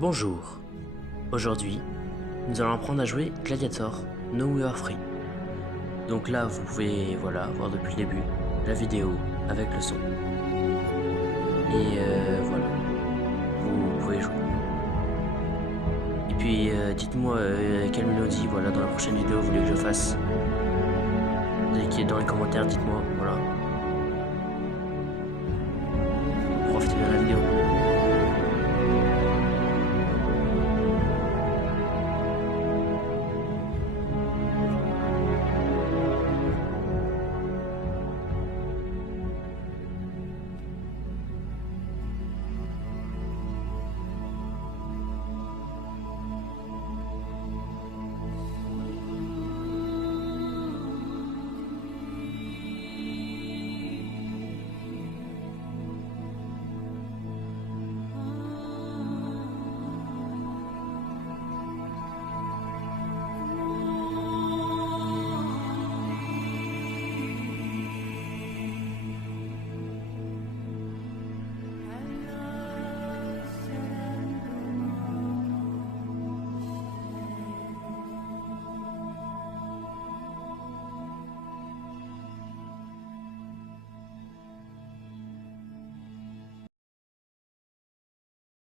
Bonjour. Aujourd'hui, nous allons apprendre à jouer Gladiator No We Are Free. Donc là, vous pouvez voir depuis le début la vidéo avec le son. Et voilà, vous pouvez jouer. Et puis dites-moi quelle mélodie dans la prochaine vidéo vous voulez que je fasse. Dans les commentaires, dites-moi.